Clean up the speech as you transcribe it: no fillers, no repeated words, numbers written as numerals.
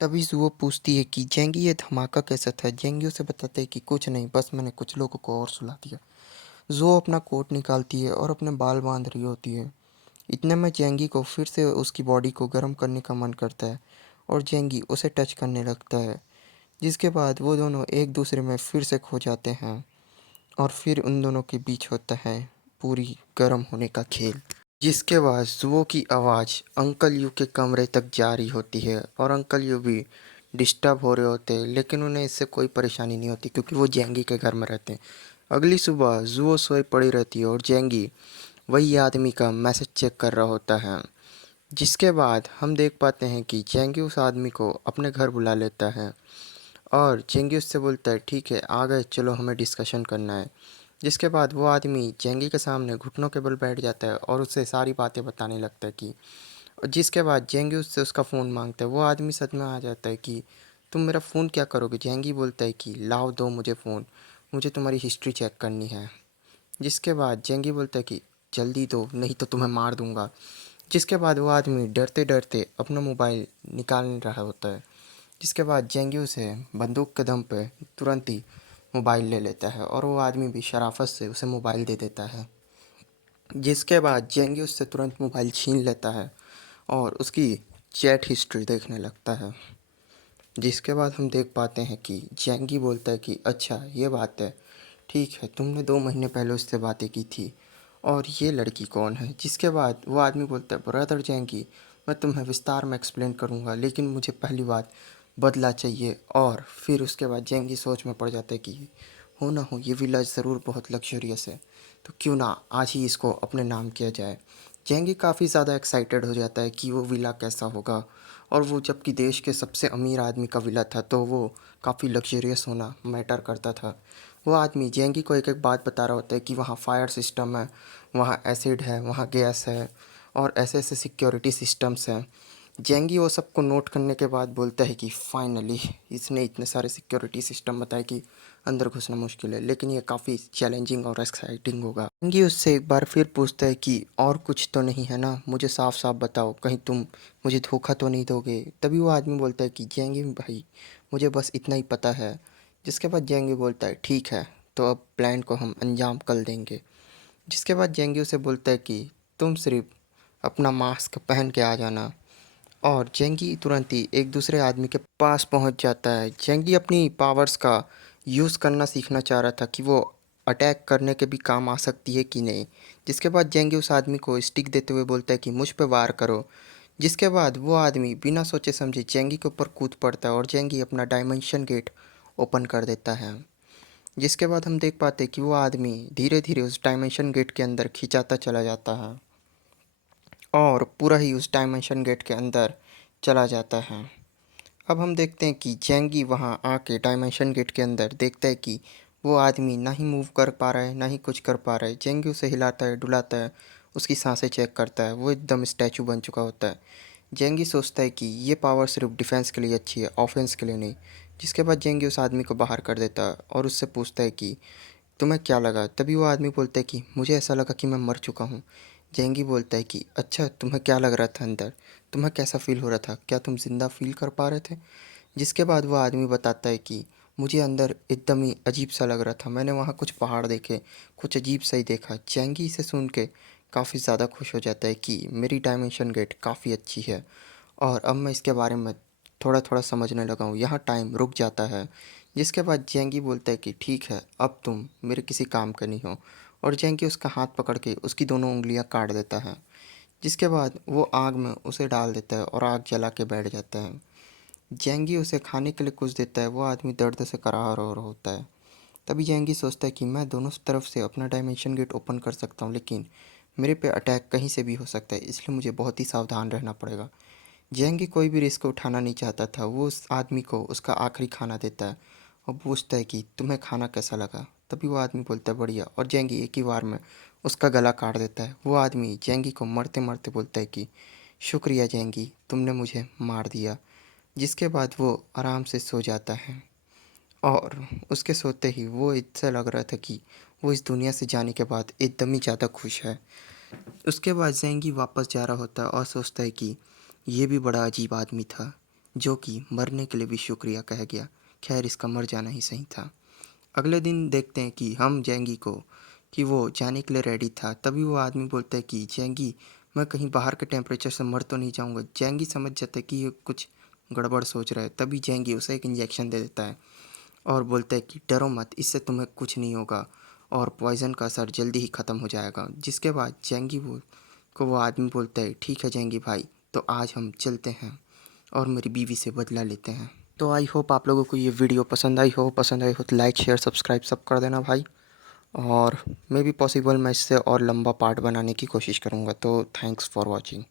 तभी वो पूछती है कि जेंगी ये धमाका कैसा था? जेंगी उसे बताता है कि कुछ नहीं, बस मैंने कुछ लोगों को और सुला दिया। जो अपना कोट निकालती है और अपने बाल बांध रही होती है। इतने में जेंगी को फिर से उसकी बॉडी को गर्म करने का मन करता है और जेंगी उसे टच करने लगता है। जिसके बाद वो दोनों एक दूसरे में फिर से खो जाते हैं और फिर उन दोनों के बीच होता है पूरी गर्म होने का खेल। जिसके बाद जुओ की आवाज़ अंकल यू के कमरे तक जा रही होती है और अंकल यू भी डिस्टर्ब हो रहे होते हैं, लेकिन उन्हें इससे कोई परेशानी नहीं होती क्योंकि वो जेंगी के घर में रहते हैं। अगली सुबह जुओ सोई पड़ी रहती है और जेंगी वही आदमी का मैसेज चेक कर रहा होता है। जिसके बाद हम देख पाते हैं कि जेंगी उस आदमी को अपने घर बुला लेता है और जेंगी उससे बोलता है ठीक है आ गए, चलो हमें डिस्कशन करना है। जिसके बाद वो आदमी जेंगी के सामने घुटनों के बल बैठ जाता है और उससे सारी बातें बताने लगता है कि और जिसके बाद जेंगी उससे उसका फ़ोन मांगता है। वो आदमी सच में आ जाता है कि तुम मेरा फ़ोन क्या करोगे? जेंगी बोलता है कि लाओ दो मुझे फ़ोन, मुझे तुम्हारी हिस्ट्री चेक करनी है। जिसके बाद जेंगी बोलता है कि जल्दी दो नहीं तो तुम्हें मार दूंगा। जिसके बाद वो आदमी डरते डरते अपना मोबाइल निकाल रहा होता है। जिसके बाद जेंगी उसे बंदूक के दम पे तुरंत ही मोबाइल ले लेता है और वो आदमी भी शराफत से उसे मोबाइल दे देता है। जिसके बाद जेंगी उससे तुरंत मोबाइल छीन लेता है और उसकी चैट हिस्ट्री देखने लगता है। जिसके बाद हम देख पाते हैं कि जेंगी बोलता है कि अच्छा ये बात है, ठीक है तुमने 2 महीने पहले उससे बातें की थी और ये लड़की कौन है? जिसके बाद वो आदमी बोलता है ब्रदर जेंगी, मैं तुम्हें विस्तार में एक्सप्लेन करूँगा, लेकिन मुझे पहली बात बदला चाहिए। और फिर उसके बाद जेंगी सोच में पड़ जाता है कि हो ना हो ये विला ज़रूर बहुत लग्जरियस है, तो क्यों ना आज ही इसको अपने नाम किया जाए। जेंगी काफ़ी ज़्यादा एक्साइटेड हो जाता है कि वो विला कैसा होगा और वो जबकि देश के सबसे अमीर आदमी का विला था तो वो काफ़ी लग्जरियस होना मैटर करता था। वो आदमी जेंगी को एक एक बात बता रहा होता है कि वहाँ फायर सिस्टम है, वहाँ एसिड है, वहाँ गैस है और ऐसे ऐसे सिक्योरिटी सिस्टम्स हैं। जेंगी वो सबको नोट करने के बाद बोलता है कि फाइनली इसने इतने सारे सिक्योरिटी सिस्टम बताए कि अंदर घुसना मुश्किल है, लेकिन ये काफ़ी चैलेंजिंग और एक्साइटिंग होगा। जेंगी उससे एक बार फिर पूछता है कि और कुछ तो नहीं है ना, मुझे साफ साफ बताओ, कहीं तुम मुझे धोखा तो नहीं दोगे? तभी वो आदमी बोलता है कि जेंगी भाई मुझे बस इतना ही पता है। जिसके बाद जेंगी बोलता है ठीक है, तो अब प्लान को हम अंजाम कर देंगे। जिसके बाद जेंगी उसे बोलता है कि तुम सिर्फ अपना मास्क पहन के आ जाना। और जेंगी तुरंत ही एक दूसरे आदमी के पास पहुंच जाता है। जेंगी अपनी पावर्स का यूज़ करना सीखना चाह रहा था कि वो अटैक करने के भी काम आ सकती है कि नहीं। जिसके बाद जेंगी उस आदमी को स्टिक देते हुए बोलता है कि मुझ पे वार करो। जिसके बाद वो आदमी बिना सोचे समझे जेंगी के ऊपर कूद पड़ता है और जेंगी अपना डायमेंशन गेट ओपन कर देता है। जिसके बाद हम देख पाते हैं कि वो आदमी धीरे धीरे उस डायमेंशन गेट के अंदर खिंचाता चला जाता है और पूरा ही उस डायमेंशन गेट के अंदर चला जाता है। अब हम देखते हैं कि जेंगी वहाँ आके डायमेंशन गेट के अंदर देखता है कि वो आदमी ना ही मूव कर पा रहा है ना ही कुछ कर पा रहा है। जेंगी उसे हिलाता है डुलाता है, उसकी सांसें चेक करता है, वो एकदम स्टैचू बन चुका होता है। जेंगी सोचता है कि ये पावर सिर्फ डिफेंस के लिए अच्छी है, ऑफेंस के लिए नहीं। जिसके बाद जेंगी उस आदमी को बाहर कर देता है और उससे पूछता है कि तुम्हें क्या लगा? तभी वो आदमी बोलता है कि मुझे ऐसा लगा कि मैं मर चुका हूँ। जेंगी बोलता है कि अच्छा तुम्हें क्या लग रहा था अंदर? तुम्हें कैसा फ़ील हो रहा था? क्या तुम ज़िंदा फ़ील कर पा रहे थे? जिसके बाद वो आदमी बताता है कि मुझे अंदर एकदम ही अजीब सा लग रहा था, मैंने वहाँ कुछ पहाड़ देखे, कुछ अजीब सा ही देखा। जेंगी इसे सुन के काफ़ी ज़्यादा खुश हो जाता है कि मेरी डायमेंशन गेट काफ़ी अच्छी है और अब मैं इसके बारे में थोड़ा थोड़ा समझने लगा हूँ। यहाँ टाइम रुक जाता है। जिसके बाद जेंगी बोलता है कि ठीक है अब तुम मेरे किसी काम का नहीं हो और जेंगी उसका हाथ पकड़ के उसकी दोनों उंगलियां काट देता है। जिसके बाद वो आग में उसे डाल देता है और आग जला के बैठ जाता है। जेंगी उसे खाने के लिए कुछ देता है, वो आदमी दर्द से कराह रहा होता है। तभी जेंगी सोचता है कि मैं दोनों तरफ से अपना डायमेंशन गेट ओपन कर सकता हूँ, लेकिन मेरे पे अटैक कहीं से भी हो सकता है, इसलिए मुझे बहुत ही सावधान रहना पड़ेगा। जेंगी कोई भी रिस्क उठाना नहीं चाहता था। वो उस आदमी को उसका आखिरी खाना देता है और पूछता है कि तुम्हें खाना कैसा लगा? तभी वो आदमी बोलता है बढ़िया और जेंगी एक ही बार में उसका गला काट देता है। वो आदमी जेंगी को मरते मरते बोलता है कि शुक्रिया जेंगी, तुमने मुझे मार दिया। जिसके बाद वो आराम से सो जाता है और उसके सोते ही वो इससे लग रहा था कि वो इस दुनिया से जाने के बाद एकदम ही ज़्यादा खुश है। उसके बाद जेंगी वापस जा रहा होता है और सोचता है कि ये भी बड़ा अजीब आदमी था। जो कि मरने के लिए भी शुक्रिया कह गया। खैर इसका मर जाना ही सही था। अगले दिन देखते हैं कि हम जेंगी को कि वो जाने के लिए रेडी था। तभी वो आदमी बोलता है कि जेंगी, मैं कहीं बाहर के टेम्परेचर से मर तो नहीं जाऊंगा। जेंगी समझ जाता है कि ये कुछ गड़बड़ सोच रहा है। तभी जेंगी उसे एक इंजेक्शन दे देता है और बोलता है कि डरो मत, इससे तुम्हें कुछ नहीं होगा और पॉइज़न का असर जल्दी ही ख़त्म हो जाएगा। जिसके बाद जेंगी को वो आदमी बोलता है, ठीक है जेंगी भाई, तो आज हम चलते हैं और मेरी बीवी से बदला लेते हैं। तो आई होप आप लोगों को ये वीडियो पसंद आई हो तो लाइक शेयर सब्सक्राइब सब कर देना भाई। और मे बी पॉसिबल मैं इससे और लंबा पार्ट बनाने की कोशिश करूँगा। तो थैंक्स फॉर वॉचिंग।